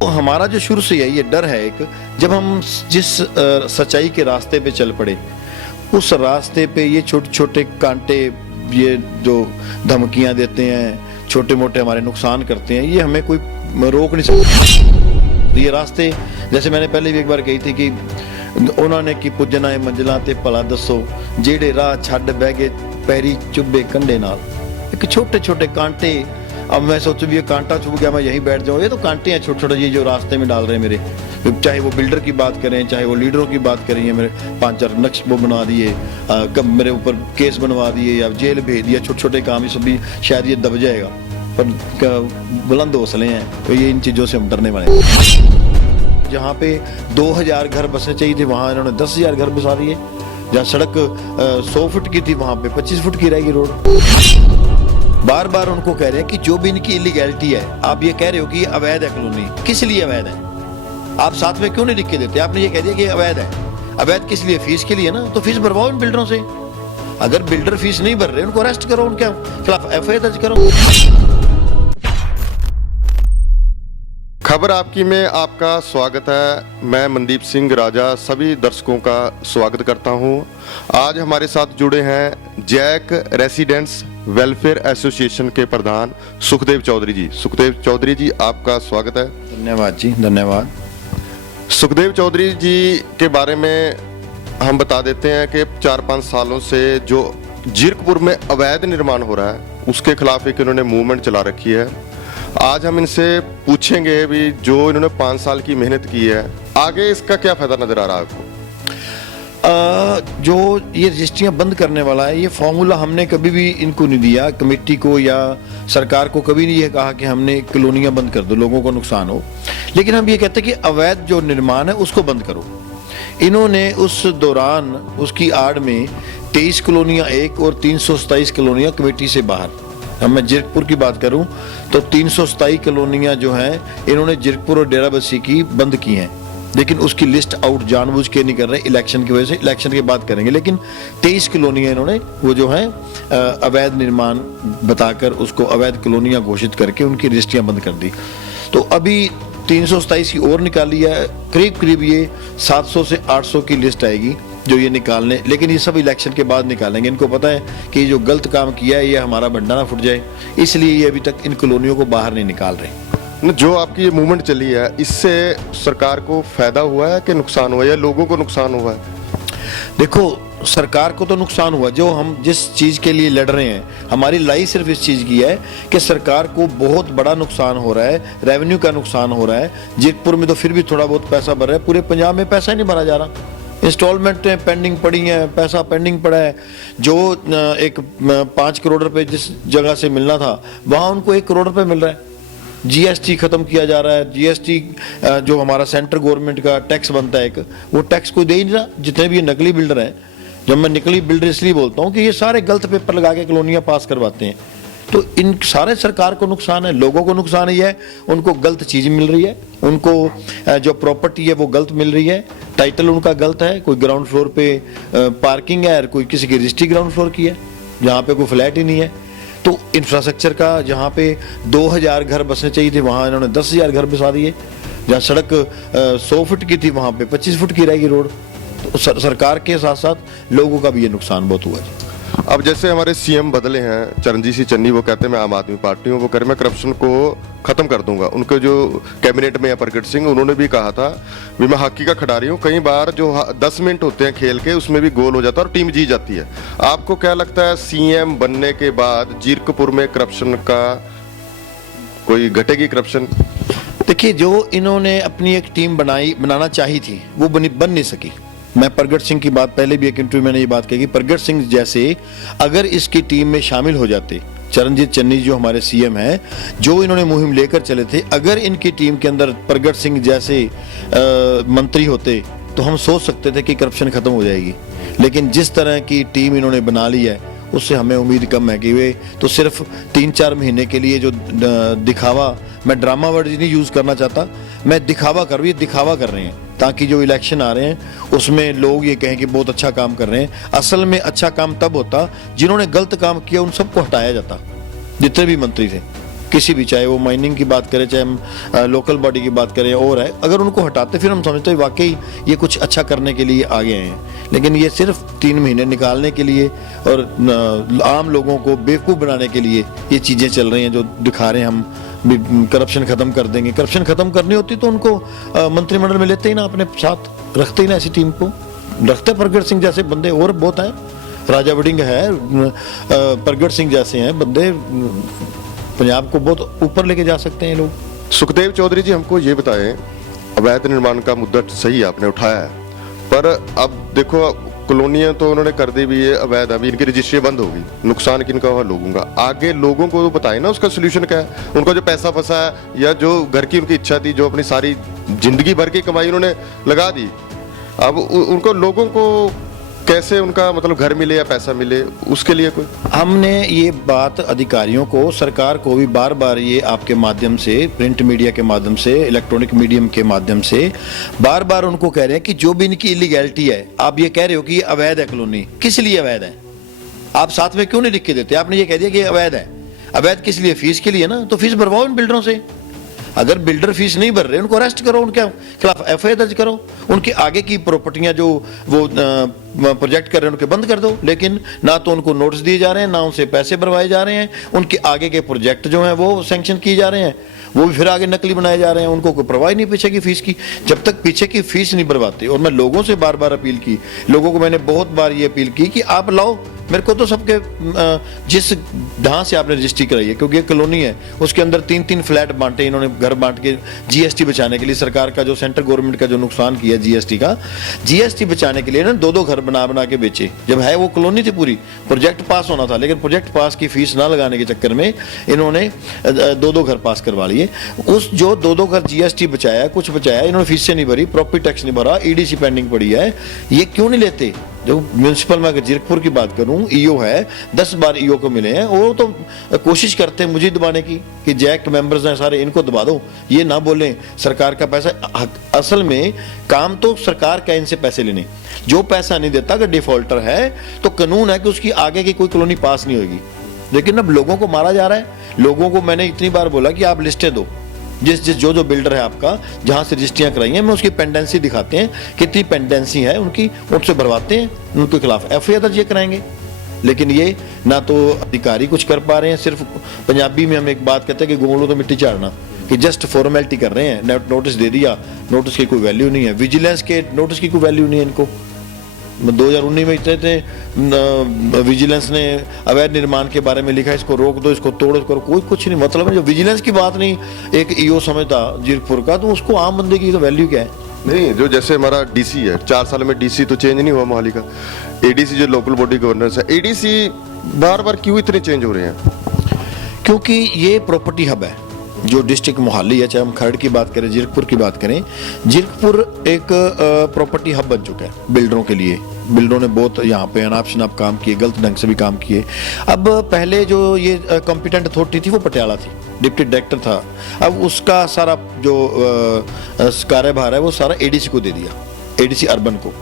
तो हमारा जो शुरू से है ये डर है एक, जब हम जिस सच्चाई के रास्ते पे चल पड़े, उस रास्ते पे ये छोटे छोटे कांटे, ये जो धमकियां देते हैं, छोटे मोटे हमारे नुकसान करते हैं, ये हमें कोई रोक नहीं सकता। ये रास्ते, जैसे मैंने पहले भी एक बार कही थी कि उन्होंने की पुजना है मंजिलां ते भला दसो, जेड़े राह छड्ड बह गए पैरी चुभे कंडे नाल। एक छोटे छोटे कांटे, अब मैं सोचूं भी ये कांटा चुभ गया मैं यहीं बैठ जाऊं, ये तो कांटे हैं छोटे छोटे ये जो रास्ते में डाल रहे हैं मेरे, चाहे वो बिल्डर की बात करें, चाहे वो लीडरों की बात करें, ये मेरे 5-4 नक्श वो बना दिए, कब मेरे ऊपर केस बनवा दिए या जेल भेज दिया, छोटे छोटे काम, ये सब भी शायद ये दब जाएगा, पर बुलंद हौसले हैं तो ये इन चीज़ों से हम डरने वाले हैं। जहाँ पे 2000 घर बसने चाहिए थे वहाँ इन्होंने 10,000 घर बसा दिए। जहाँ सड़क 100 फुट की थी वहाँ पे 25 फुट की रहेगी रोड। बार बार उनको कह रहे हैं कि जो भी इनकी इलीगैलिटी है, आप ये कह रहे हो कि ये अवैध है कॉलोनी, किस लिए अवैध है? आप साथ में क्यों नहीं लिख के देते? आपने ये कह दिया कि अवैध है। अवैध किस लिए? फीस के लिए ना, तो फीस भरवाओ इन बिल्डरों से। अगर बिल्डर फीस नहीं भर रहे उनको अरेस्ट करो, उनके खिलाफ एफआईआर दर्ज करो। खबर आपकी में आपका स्वागत है। मैं मनदीप सिंह राजा सभी दर्शकों का स्वागत करता हूं। आज हमारे साथ जुड़े हैं जैक रेसिडेंट्स वेलफेयर एसोसिएशन के प्रधान सुखदेव चौधरी जी। सुखदेव चौधरी जी, आपका स्वागत है। धन्यवाद जी, धन्यवाद। सुखदेव चौधरी जी के बारे में हम बता देते हैं कि 4-5 सालों से जो जीरकपुर में अवैध निर्माण हो रहा है उसके खिलाफ एक इन्होंने मूवमेंट चला रखी है। आज हम इनसे पूछेंगे भी जो इन्होंने 5 साल की मेहनत की है, आगे इसका क्या फायदा नजर आ रहा है आपको? जो ये रजिस्ट्रियां बंद करने वाला है, ये फॉर्मूला हमने कभी भी इनको नहीं दिया, कमेटी को या सरकार को कभी नहीं ये कहा कि हमने कॉलोनियां बंद कर दो, लोगों को नुकसान हो। लेकिन हम ये कहते हैं कि अवैध जो निर्माण है उसको बंद करो। इन्होंने उस दौरान उसकी आड़ में 23 कॉलोनियां एक और 327 कॉलोनियां कमेटी से बाहर, हम मैं जीरकपुर की बात करूं तो 327 कॉलोनियां जो हैं इन्होंने जीरकपुर और डेराबस्सी की बंद की हैं। लेकिन उसकी लिस्ट आउट जानबूझ के नहीं कर रहे, इलेक्शन की वजह से, इलेक्शन के बाद करेंगे। लेकिन 23 कॉलोनियां इन्होंने वो जो है अवैध निर्माण बताकर उसको अवैध कॉलोनियां घोषित करके उनकी रजिस्ट्रियां बंद कर दी। तो अभी 327 की और निकाली है, करीब करीब ये 700 से 800 की लिस्ट आएगी जो ये निकालने, लेकिन ये सब इलेक्शन के बाद निकालेंगे। इनको पता है कि जो गलत काम किया है ये हमारा भंडारा फूट जाए, इसलिए ये अभी तक इन कॉलोनियों को बाहर नहीं निकाल रहे। जो आपकी ये मूवमेंट चली है इससे सरकार को फायदा हुआ है कि नुकसान हुआ है या लोगों को नुकसान हुआ है? देखो, सरकार को तो नुकसान हुआ। जो हम जिस चीज के लिए लड़ रहे हैं, हमारी लड़ाई सिर्फ इस चीज की है कि सरकार को बहुत बड़ा नुकसान हो रहा है, रेवेन्यू का नुकसान हो रहा है। जीरकपुर में तो फिर भी थोड़ा बहुत पैसा भर रहा है, पूरे पंजाब में पैसा ही नहीं भरा जा रहा। इंस्टॉलमेंटें पेंडिंग पड़ी हैं, पैसा पेंडिंग पड़ा है। जो एक 5 करोड़ रुपए जिस जगह से मिलना था वहां उनको 1 करोड़ रुपए मिल रहा है। जीएसटी खत्म किया जा रहा है। जीएसटी जो हमारा सेंट्रल गवर्नमेंट का टैक्स बनता है एक, वो टैक्स कोई दे ही नहीं रहा। जितने भी नकली बिल्डर हैं, जब मैं नकली बिल्डर इसलिए बोलता हूँ कि ये सारे गलत पेपर लगा के कॉलोनियां पास करवाते हैं। तो इन सारे सरकार को नुकसान है, लोगों को नुकसान ही है। उनको गलत चीज मिल रही है, उनको जो प्रॉपर्टी है वो गलत मिल रही है, टाइटल उनका गलत है। कोई ग्राउंड फ्लोर पे पार्किंग है और कोई किसी की रजिस्ट्री ग्राउंड फ्लोर की है जहाँ पे कोई फ्लैट ही नहीं है। तो इंफ्रास्ट्रक्चर का, जहाँ पे 2000 घर बसने चाहिए थे वहाँ इन्होंने 10,000 घर बसा दिए। जहाँ सड़क 100 फुट की थी वहाँ पे 25 फुट की रहेगी रोड। तो सरकार के साथ साथ लोगों का भी ये नुकसान बहुत हुआ है। अब जैसे हमारे सीएम बदले हैं चरणजीत सिंह चन्नी, वो कहते हैं मैं आम आदमी पार्टी हूँ, वो कह रहे मैं करप्शन को खत्म कर दूंगा। उनके जो कैबिनेट में है प्रगट सिंह, उन्होंने भी कहा था भी मैं हॉकी का खिलाड़ी हूँ, कई बार जो 10 मिनट होते हैं खेल के उसमें भी गोल हो जाता है और टीम जीत जाती है। आपको क्या लगता है सीएम बनने के बाद जीरकपुर में करप्शन का कोई घटेगी करप्शन? देखिए, जो इन्होंने अपनी एक टीम बनाना चाहिए थी वो बन नहीं सकी। मैं प्रगट सिंह की बात, पहले भी एक इंटरव्यू मैंने ये बात कही, प्रगट सिंह जैसे अगर इसकी टीम में शामिल हो जाते, चरणजीत चन्नी जो हमारे सीएम हैं, जो इन्होंने मुहिम लेकर चले थे, अगर इनकी टीम के अंदर प्रगट सिंह जैसे मंत्री होते तो हम सोच सकते थे कि करप्शन खत्म हो जाएगी। लेकिन जिस तरह की टीम इन्होंने बना ली है उससे हमें उम्मीद कम है कि वे तो सिर्फ 3-4 महीने के लिए जो दिखावा, मैं ड्रामा वर्ड नहीं यूज करना चाहता, मैं दिखावा कर रहे हैं ताकि जो इलेक्शन आ रहे हैं उसमें लोग ये कहें कि बहुत अच्छा काम कर रहे हैं। असल में अच्छा काम तब होता जिन्होंने गलत काम किया उन सबको हटाया जाता, जितने भी मंत्री थे। किसी भी, चाहे वो माइनिंग की बात करें, चाहे हम लोकल बॉडी की बात करें, और है, अगर उनको हटाते फिर हम समझते हैं वाकई ये कुछ अच्छा करने के लिए आगे हैं। लेकिन ये सिर्फ 3 महीने निकालने के लिए और आम लोगों को बेवकूफ़ बनाने के लिए ये चीज़ें चल रही हैं, जो दिखा रहे हैं हम करप्शन ख़त्म कर देंगे। करप्शन ख़त्म करनी होती तो उनको मंत्रिमंडल में लेते ही ना, अपने साथ रखते ही ना, ऐसी टीम को रखते। प्रगट सिंह जैसे बंदे और बहुत हैं, राजा वड़िंग है, प्रगट सिंह जैसे हैं बंदे, पंजाब को बहुत ऊपर लेके जा सकते हैं लोग। सुखदेव चौधरी जी, हमको ये बताएं, अवैध निर्माण का मुद्दा सही आपने उठाया है, पर अब देखो कॉलोनियां तो उन्होंने कर दी भी है अवैध, अभी इनकी रजिस्ट्री बंद होगी, नुकसान किनका हुआ? लोगों का। आगे लोगों को तो बताएं ना उसका सोल्यूशन क्या है। उनका जो पैसा फंसा है या जो घर की उनकी इच्छा थी, जो अपनी सारी जिंदगी भर की कमाई उन्होंने लगा दी, अब उनको लोगों को कैसे उनका मतलब घर मिले या पैसा मिले, उसके लिए कोई? हमने ये बात अधिकारियों को, सरकार को भी बार बार ये आपके माध्यम से, प्रिंट मीडिया के माध्यम से, इलेक्ट्रॉनिक मीडियम के माध्यम से बार बार उनको कह रहे हैं कि जो भी इनकी इलीगैलिटी है, आप ये कह रहे हो कि ये अवैध है कॉलोनी, किस लिए अवैध है? आप साथ में क्यों नहीं लिख के देते? आपने ये कह दिया कि अवैध है। अवैध किस लिए? फीस के लिए ना, तो फीस भरवाओ इन बिल्डरों से। अगर बिल्डर फीस नहीं भर रहे, उनको अरेस्ट करो, उनके खिलाफ एफआईआर दर्ज करो, उनके आगे की प्रॉपर्टियां जो वो प्रोजेक्ट कर रहे हैं उनके बंद कर दो। लेकिन ना तो उनको नोटिस दिए जा रहे हैं, ना उनसे पैसे भरवाए जा रहे हैं, उनके आगे के प्रोजेक्ट जो हैं वो सैंक्शन किए जा रहे हैं, वो भी फिर आगे नकली बनाए जा रहे हैं। उनको कोई परवाह नहीं पीछे की फीस की। जब तक पीछे की फीस नहीं भरवाते, और मैं लोगों से बार बार अपील की, लोगों को मैंने बहुत बार ये अपील की कि आप लाओ, मेरे को तो सबके जिस ढंग से आपने रजिस्ट्री कराई है, क्योंकि एक कॉलोनी है उसके अंदर 3-3 फ्लैट बांटे इन्होंने, घर बांट के जीएसटी बचाने के लिए, सरकार का जो सेंट्रल गवर्नमेंट का जो नुकसान किया जीएसटी का, जीएसटी बचाने के लिए ना 2-2 घर बना बना के बेचे। जब है वो कॉलोनी थी पूरी, प्रोजेक्ट पास होना था, लेकिन प्रोजेक्ट पास की फीस ना लगाने के चक्कर में इन्होंने 2-2 घर पास करवा लिए। उस जो 2-2 घर जीएसटी बचाया, कुछ बचाया, इन्होंने फीस से नहीं भरी, प्रॉपर्टी टैक्स नहीं भरा, ईडीसी पेंडिंग पड़ी है। ये क्यों नहीं लेते? जो म्यूनसिपल में अगर जीरकपुर की बात करूं, ईओ है, 10 बार ईओ को मिले हैं, वो तो कोशिश करते हैं मुझे दबाने की कि जैक मेंबर्स हैं सारे, इनको दबा दो, ये ना बोलें सरकार का पैसा। असल में काम तो सरकार का इनसे पैसे लेने, जो पैसा नहीं देता अगर डिफॉल्टर है तो कानून है कि उसकी आगे की कोई कॉलोनी पास नहीं होगी। लेकिन अब लोगों को मारा जा रहा है। लोगों को मैंने इतनी बार बोला कि आप लिस्टें दो, जिस जो बिल्डर है आपका, जहां से रजिस्ट्रियां कराई हैं, मैं उसकी पेंडेंसी दिखाते हैं, कितनी पेंडेंसी है उनकी, उनसे भरवाते हैं, उनके खिलाफ एफआईआर दर्ज कराएंगे। लेकिन ये ना तो अधिकारी कुछ कर पा रहे हैं। सिर्फ पंजाबी में हम एक बात कहते हैं कि गोंगलू तो मिट्टी चाड़ना, कि जस्ट फॉर्मेलिटी कर रहे हैं, नोटिस दे दिया, नोटिस की कोई वैल्यू नहीं है, विजिलेंस के नोटिस की कोई वैल्यू नहीं है इनको। 2019 में इतने थे, विजिलेंस ने अवैध निर्माण के बारे में लिखा, इसको रोक दो, इसको तोड़ करो, कोई कुछ नहीं। मतलब है जो विजिलेंस की बात नहीं एक ईओ समझता जीरकपुर का, तो उसको आम बंदे की तो वैल्यू क्या है? नहीं, जो जैसे हमारा डीसी है, 4 साल में डीसी तो चेंज नहीं हुआ मोहाली का, एडीसी जो लोकल बॉडी गवर्नेंस है, एडीसी बार बार क्यों इतने चेंज हो रहे हैं? क्योंकि ये प्रॉपर्टी हब है जो डिस्ट्रिक्ट मोहाली है, चाहे हम खरड़ की बात करें, जीरकपुर की बात करें, जीरकपुर एक प्रॉपर्टी हब बन चुका है बिल्डरों के लिए। बिल्डरों ने बहुत यहाँ पे अनाप शनाप काम किए, गलत ढंग से भी काम किए। अब पहले जो ये कॉम्पिटेंट अथॉरिटी थी वो पटियाला थी, डिप्टी डायरेक्टर था, अब उसका सारा जो कार्यभार है वो सारा एडीसी को दे दिया, एडीसी अर्बन को।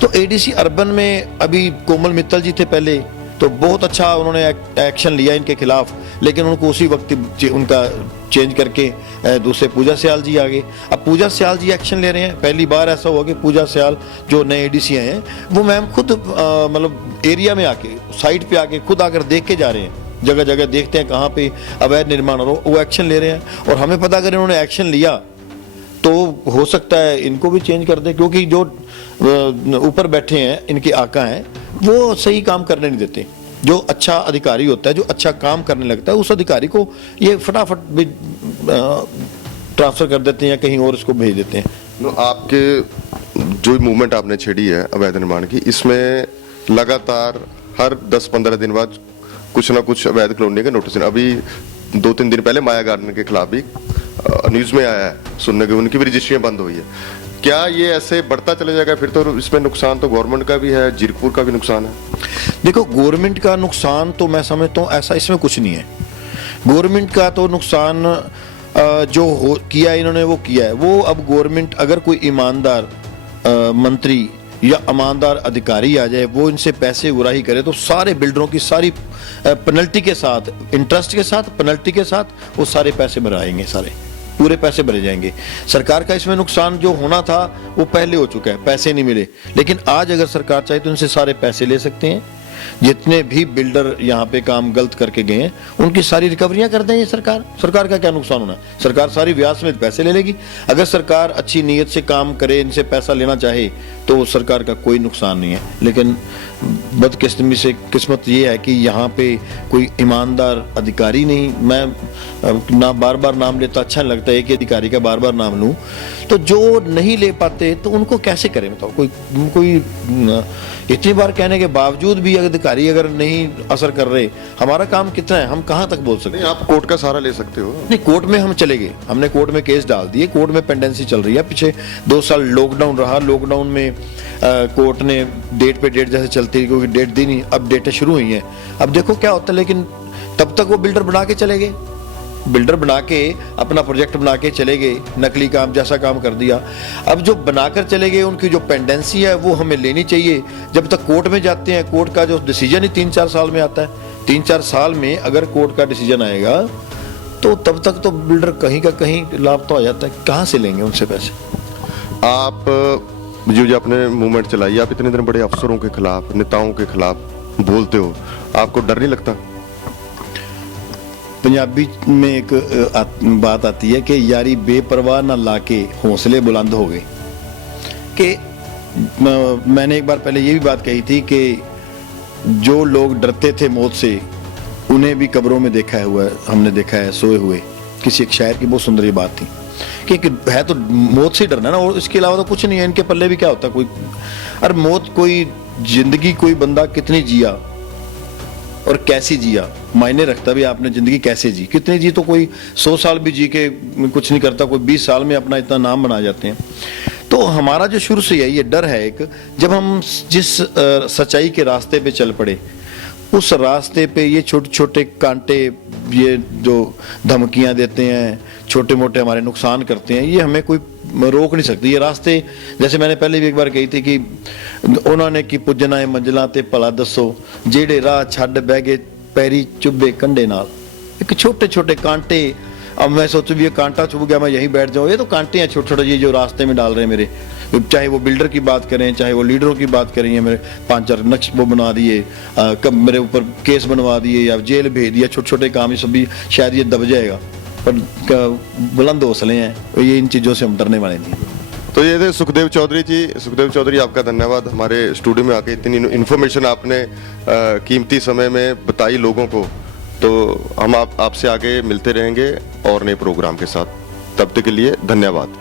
तो एडीसी अर्बन में अभी कोमल मित्तल जी थे पहले, तो बहुत अच्छा उन्होंने एक्शन लिया इनके खिलाफ, लेकिन उनको उसी वक्त उनका चेंज करके दूसरे पूजा सियाल जी आ गए। अब पूजा सियाल जी एक्शन ले रहे हैं। पहली बार ऐसा हुआ कि पूजा सियाल जो नए एडीसी आए हैं, वो मैम खुद मतलब एरिया में आके, साइट पे आके खुद आकर देख के जा रहे हैं, जगह जगह देखते हैं कहाँ पे अवैध निर्माण हो, वो एक्शन ले रहे हैं। और हमें पता अगर इन्होंने एक्शन लिया तो हो सकता है इनको भी चेंज कर दे, क्योंकि जो ऊपर बैठे हैं इनके आका हैं वो सही काम करने नहीं देते। जो अच्छा अधिकारी होता है, जो अच्छा काम करने लगता है, उस अधिकारी को ये फटाफट भी ट्रांसफर कर देते हैं या कहीं और इसको भेज देते हैं। आपके जो मूवमेंट आपने छेड़ी है अवैध निर्माण की, इसमें लगातार हर 10-15 दिन बाद कुछ ना कुछ अवैध कॉलोनी के नोटिस। अभी 2-3 दिन पहले माया गार्डन के खिलाफ भी न्यूज में आया है सुनने के, उनकी भी रजिस्ट्रियां बंद हुई है। क्या ये ऐसे बढ़ता चला जाएगा? फिर तो इसमें नुकसान तो गवर्नमेंट का भी है, जीरकपुर का भी नुकसान है। देखो, गवर्नमेंट का नुकसान तो मैं समझता हूँ ऐसा इसमें कुछ नहीं है। गवर्नमेंट का तो नुकसान जो किया इन्होंने वो किया है। वो अब गवर्नमेंट, अगर कोई ईमानदार मंत्री या ईमानदार अधिकारी आ जाए, वो इनसे पैसे उराही करे, तो सारे बिल्डरों की सारी पेनल्टी के साथ, इंटरेस्ट के साथ, पेनल्टी के साथ वो सारे पैसे भराएंगे, सारे पूरे पैसे भरे जाएंगे। सरकार का इसमें नुकसान जो होना था वो पहले हो चुका है, पैसे नहीं मिले। लेकिन आज अगर सरकार चाहे तो इनसे सारे पैसे ले सकते हैं। जितने भी बिल्डर यहाँ पे काम गलत करके गए हैं उनकी सारी रिकवरियां कर देंगे सरकार। सरकार का क्या नुकसान होना है? सरकार सारी ब्याज समेत पैसे ले लेगी। अगर सरकार अच्छी नीयत से काम करे, इनसे पैसा लेना चाहे, तो सरकार का कोई नुकसान नहीं है। लेकिन बदकिस्मती से किस्मत ये है कि यहाँ पे कोई ईमानदार अधिकारी नहीं। मैं ना बार बार नाम लेता अच्छा नहीं लगता है कि अधिकारी का बार बार नाम लूं, तो जो नहीं ले पाते तो उनको कैसे करें बताओ? कोई इतनी बार कहने के बावजूद भी अधिकारी अगर नहीं असर कर रहे, हमारा काम कितना है, हम कहाँ तक बोल सकते हैं? आप कोर्ट का सहारा ले सकते हो। नहीं, कोर्ट में हम चले गए, हमने कोर्ट में केस डाल दिए, कोर्ट में पेंडेंसी चल रही है। पीछे 2 साल लॉकडाउन रहा, लॉकडाउन में कोर्ट ने डेट पे डेट जैसे चलती है, क्योंकि डेट दी नहीं, अब डेटें शुरू हुई हैं, अब देखो क्या होता है। लेकिन तब तक वो बिल्डर बना के चले गए, बिल्डर बना के अपना प्रोजेक्ट बना के चले गए, नकली काम जैसा काम कर दिया। अब जो बनाकर चले गए उनकी जो पेंडेंसी है वो हमें लेनी चाहिए। जब तक कोर्ट में जाते हैं, कोर्ट का जो डिसीजन ही 3-4 साल में आता है, 3-4 साल में अगर कोर्ट का डिसीजन आएगा तो तब तक तो बिल्डर कहीं का कहीं लापता हो जाता है। कहाँ से लेंगे उनसे पैसे? आप जो आपने मूवमेंट चलाई, आप इतने दिन बड़े अफसरों के खिलाफ, नेताओं के खिलाफ बोलते हो, आपको डर नहीं लगता? पंजाबी में एक बात आती है कि यारी बेपरवाह ना लाके हौसले बुलंद हो गए। कि मैंने एक बार पहले ये भी बात कही थी कि जो लोग डरते थे मौत से, उन्हें भी कब्रों में देखा हुआ है, हमने देखा है सोए हुए। किसी एक शायर की बहुत सुंदर ये बात थी कि है तो मौत से डरना ना, और इसके अलावा तो कुछ नहीं है। इनके पल्ले भी क्या होता कोई, अरे मौत कोई जिंदगी कोई बंदा कितनी जिया और कैसी जिया मायने रखता भी, आपने जिंदगी कैसे जी, कितनी जी। तो कोई 100 साल भी जी के कुछ नहीं करता, कोई 20 साल में अपना इतना नाम बना जाते हैं। तो हमारा जो शुरू से है ये डर है एक, जब हम जिस सच्चाई के रास्ते पे चल पड़े, उस रास्ते पे ये छोटे छोटे कांटे, ये जो धमकियां देते हैं, छोटे मोटे हमारे नुकसान करते हैं, ये हमें कोई रोक नहीं सकती। ये रास्ते, जैसे मैंने पहले भी एक बार कही थी कि उन्होंने की पुजना है मंजिलां ते भला दसो, जेड़े राह छड्ड बह गए पैरी चुभे कंडे नाल। एक छोटे छोटे कांटे, अब मैं सोचूं भी ये कांटा चुभ गया मैं यहीं बैठ जाऊं, ये तो कांटे हैं छोटे छोटे, ये जो रास्ते में डाल रहे हैं मेरे। चाहे वो बिल्डर की बात करें, चाहे वो लीडरों की बात करें, मेरे 5-4 नक्श वो बना दिए, कब मेरे ऊपर केस बनवा दिए या जेल भेज दिया, छोटे छोटे काम, ये सब भी शायद ये दब जाएगा, पर बुलंद हौसले हैं, ये इन चीज़ों से हम डरने वाले नहीं। तो ये थे सुखदेव चौधरी जी। सुखदेव चौधरी, आपका धन्यवाद हमारे स्टूडियो में आके इतनी इन्फॉर्मेशन आपने कीमती समय में बताई लोगों को। तो हम आपसे आगे मिलते रहेंगे और नए प्रोग्राम के साथ। तब तक के लिए धन्यवाद।